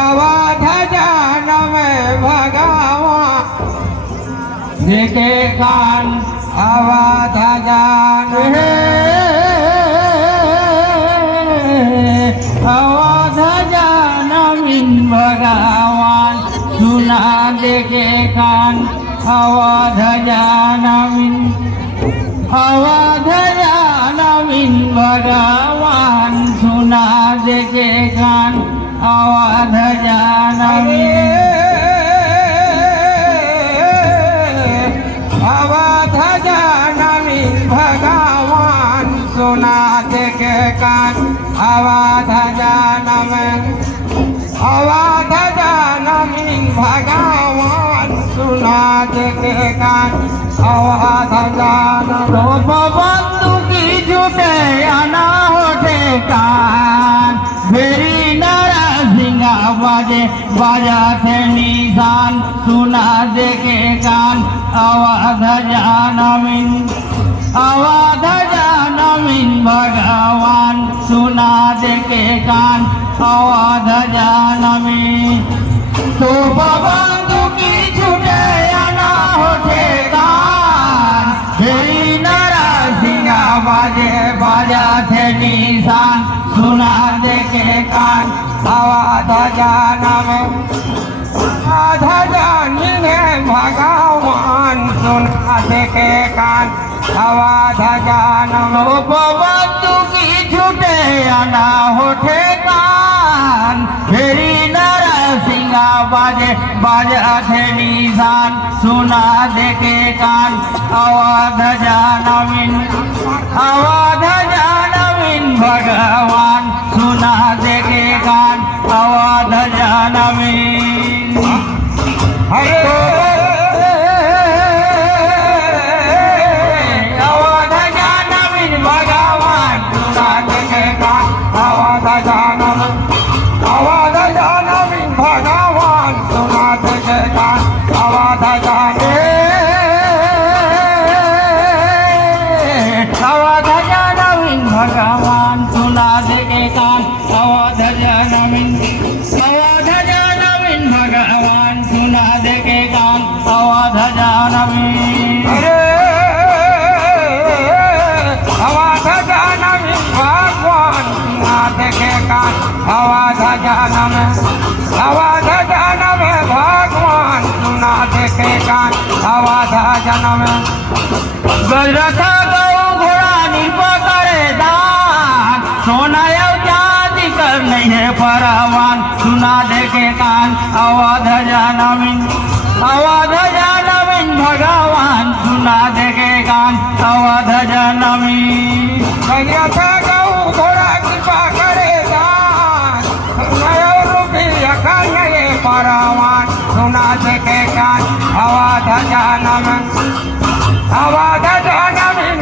अवध जान में भगवान देखे कान अवध जान अवध जानमिन भगवान सुना देखे कान अवध जानमिन भगवान सुना देखे कान अवध जानमिन भगवान सुना देखे कान अवध जानमिन भगवान सुना देखे कान अवध जानमिन बंधु की झूठे आना होते कान मेरी नरसिंह बाजे बाजा थे निशान सुना देखे कान अवध जानमिन भगवान सुना देखे कान अवध जानमिन तो बंधु की छूटे आना होते कान मेरी नरसिंह बाजे बाजा थे निशान सुना देखे कान अवध जानमिन भगवान सुना देखे कान अवध जानमिन बंधु की छूटे आना होते कान मेरी नरसिंह बाजे बाजा थे निशान सुना देखे कान अवध जानमिन भगवान सुना देखे कान अवध जानमिन अवध जानमिन भगवान सुना देखे कान अवध जानमिन भगवान सुना देखे कान अवध जानमिन भगवान सुना देखे कान अवध जानमिन भगवान सुना देखे कान अवध जानमिन अवध जानमिन भगवान सुना देखे कान अवध जानमिन भगवान सुना देखे कान अवध जानमिन गजरथ गौ घोड़ा निप करे दान सोना चांदी कर नहीं है परवान सुना देखे कान अवध जानमिन भगवान सुना देखे कान अवध जानमिन गजरथ गौ घोड़ा निप करे दान सोना रुपया का नहीं परवान सुना देखे कान अवध जानमिन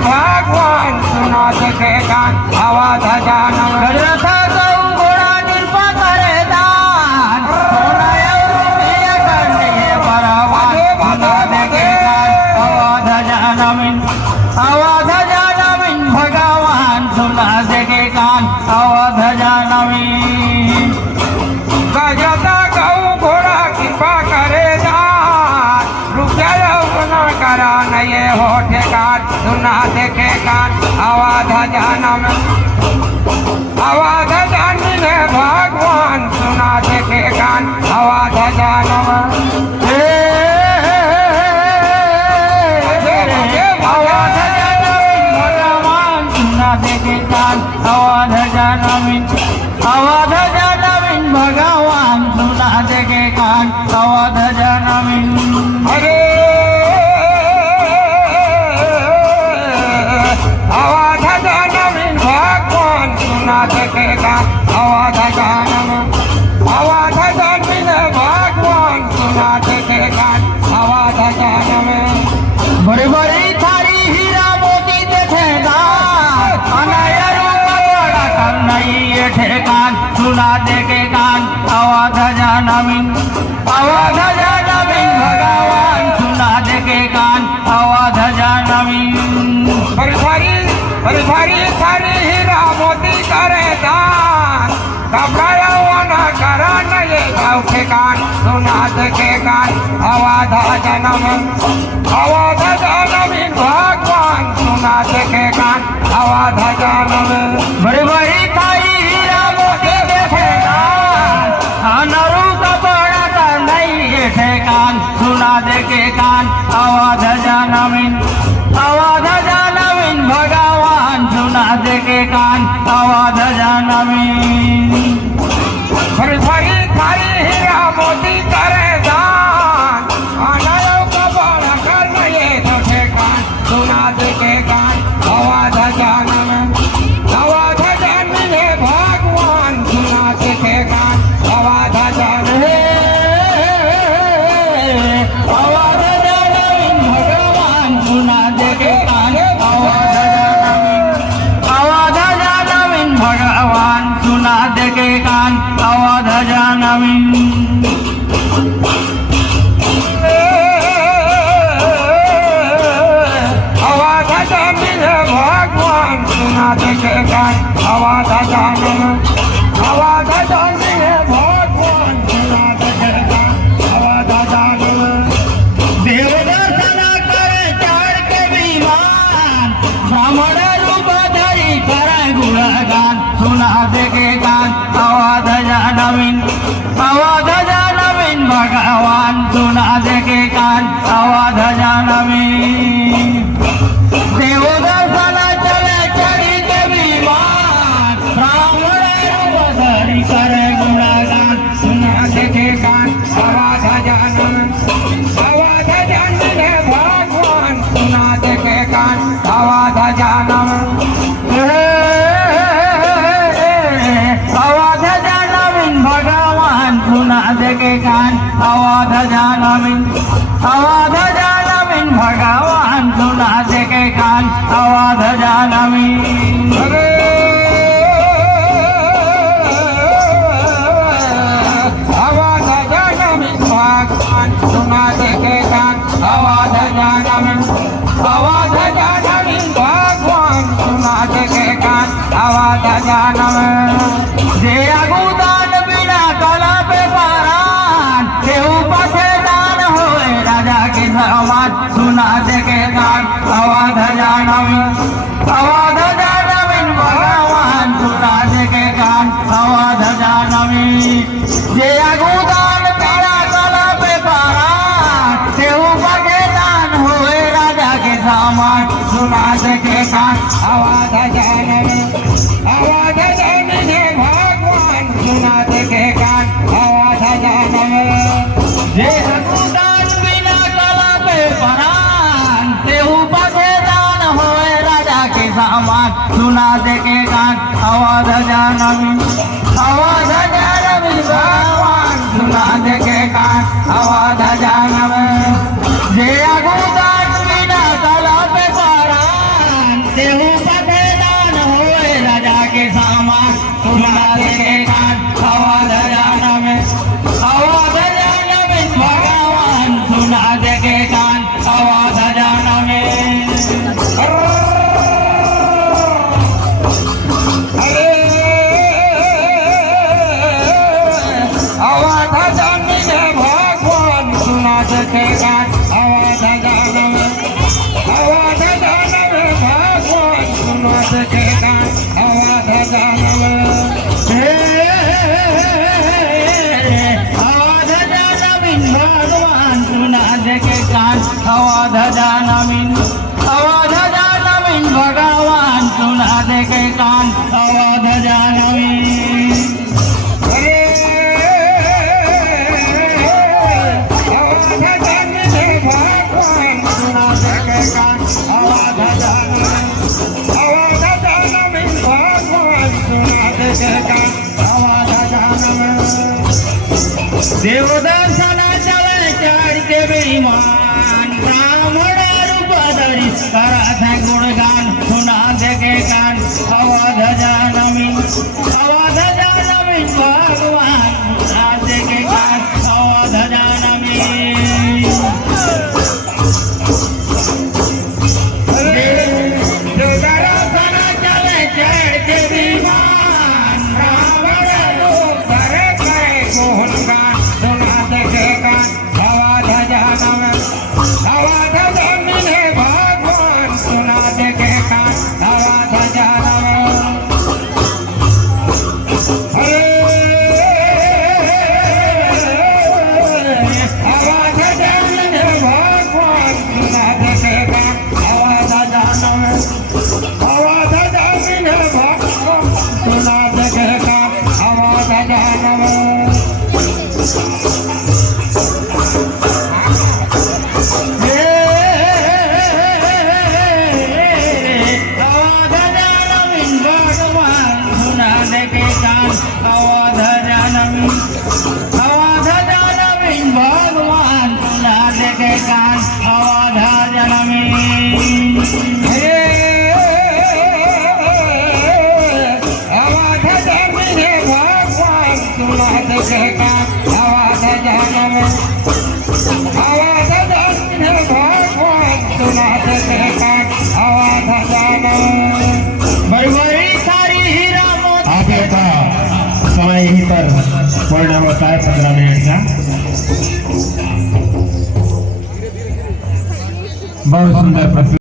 भगवान सुना देखे कान अवध जानमिन गजरथ गौ घोड़ा निप करे दान सोना रुपया का नहीं परवान सुना देखे कान अवध जानमिन भगवान सुना देखे कान अवध जानमिन गजरथ गौ घोड़ा कृपा करे दान रुपया करा नहीं हो ठेकान सुना देखे कान अवध जानमिन भगवान सुना देखे कान अवध जानमिन भगवान सुना देखे कान अवध जानमिन भगवान सुना देखे कान अवध जानमिन भगवान सुना देखे कान अवध जानमिन भगवान सुना देखे कान अवध जानमिन बड़ी बड़ी थारी हीरा मोती देखे दान अनया रूप बड़ा कम नहीं ये ठेकान सुना देखे कान अवध जानमिन भगवान सुना देखे कान अवध जानमिन बड़ी भारी हीरा मोती करे दान घबराया करा नये गाँव के कान सुना देखे कान अवध जन्म भगवान सुना देखे कान अवध जन्म बड़ी बड़ी थाई हीरा मोती देखे कान अनरू कपड़ा का नहीं देखे कान सुना देखे कान अवध जन्म भगवान सुना देखे कान अवध जन्म भरी भरी थारी हीरा मोती करे दान अनरू कपड़ा का नहीं देखे कान सुना देखे कान अवध जन्म भगवान सुना देखे कान अवध जन्म भगवान सुना देखे कान भगवान सुना देखे कान अवध जन्म भगवान सुना देखे कान अवध जन्म भगवान सुना देखे कान अवध जन्म देव दर्शन करे चार के विमान ब्राह्मण रूप धरी करे गुणगान सुना देखे कान अवध जन्म भगवान सुना देखे कान अवध जन्म देव दर्शन चले चढ़ी के विमान ब्राह्मण रूप धरी करे गुणगान सुना देखे कान अवध जन्म भगवान सुना देखे कान अवध जन्म भगवान सुना देखे कान अवध जन्म भगवान सुना देखे कान अवध जन्म भगवान सुना देखे कान अवध जन्म भगवान सुना देखे कान अवध जन्म जे अगुदान बिना कला पे पारान केहू पथे दान होए राजा के समान सुना देखे कान अवध जन्म भगवान सुना देखे कान अवध जन्म जे अगुदान बिना कला पे पारान केहू पथे दान होए राजा के समान सुना देखे कान अवध जन्म भगवान सुना देखे कान अवध जन्म जे अगुदान बिना कला पे परान तेहू पथे दान होए राजा के समान सुना देखे कान अवध जन्म भगवान सुना देखे कान अवध जन्म जे अगुदान बिना कला पे परान तेहू पथे दान होए राजा के समान सुना देखे कान अवध जन्म भगवान सुना देखे कान अवध जन्म अवध जन्म भगवान सुना देखे कान अवध जन्म भगवान सुना देखे कान अवध जन्म भगवान सुना देखे कान अवध जन्म भगवान सुना देखे कान अवध जन्म देव दर्शन चले चढ़ के बेईमान ब्राह्मण रूप धरी करत है गुणगान सुना देखे कान अवध जन्म भगवान सुना देखे कान अवध जन्म देव दर्शन चले चढ़ के बेईमान अवध जनम भगवान तुला देखे कान अवध जनमी हे अवध जनमी भगवान तुला देखे कान अवध जनमी अवध जनमी भगवान तुला देखे कान अवध जनमी बड़ी बड़ी सारी हीरा मोती आगे का समय यहीं पर पूर्ण होता है 15 मिनट का। बहुत सुंदर प्रस्तुति।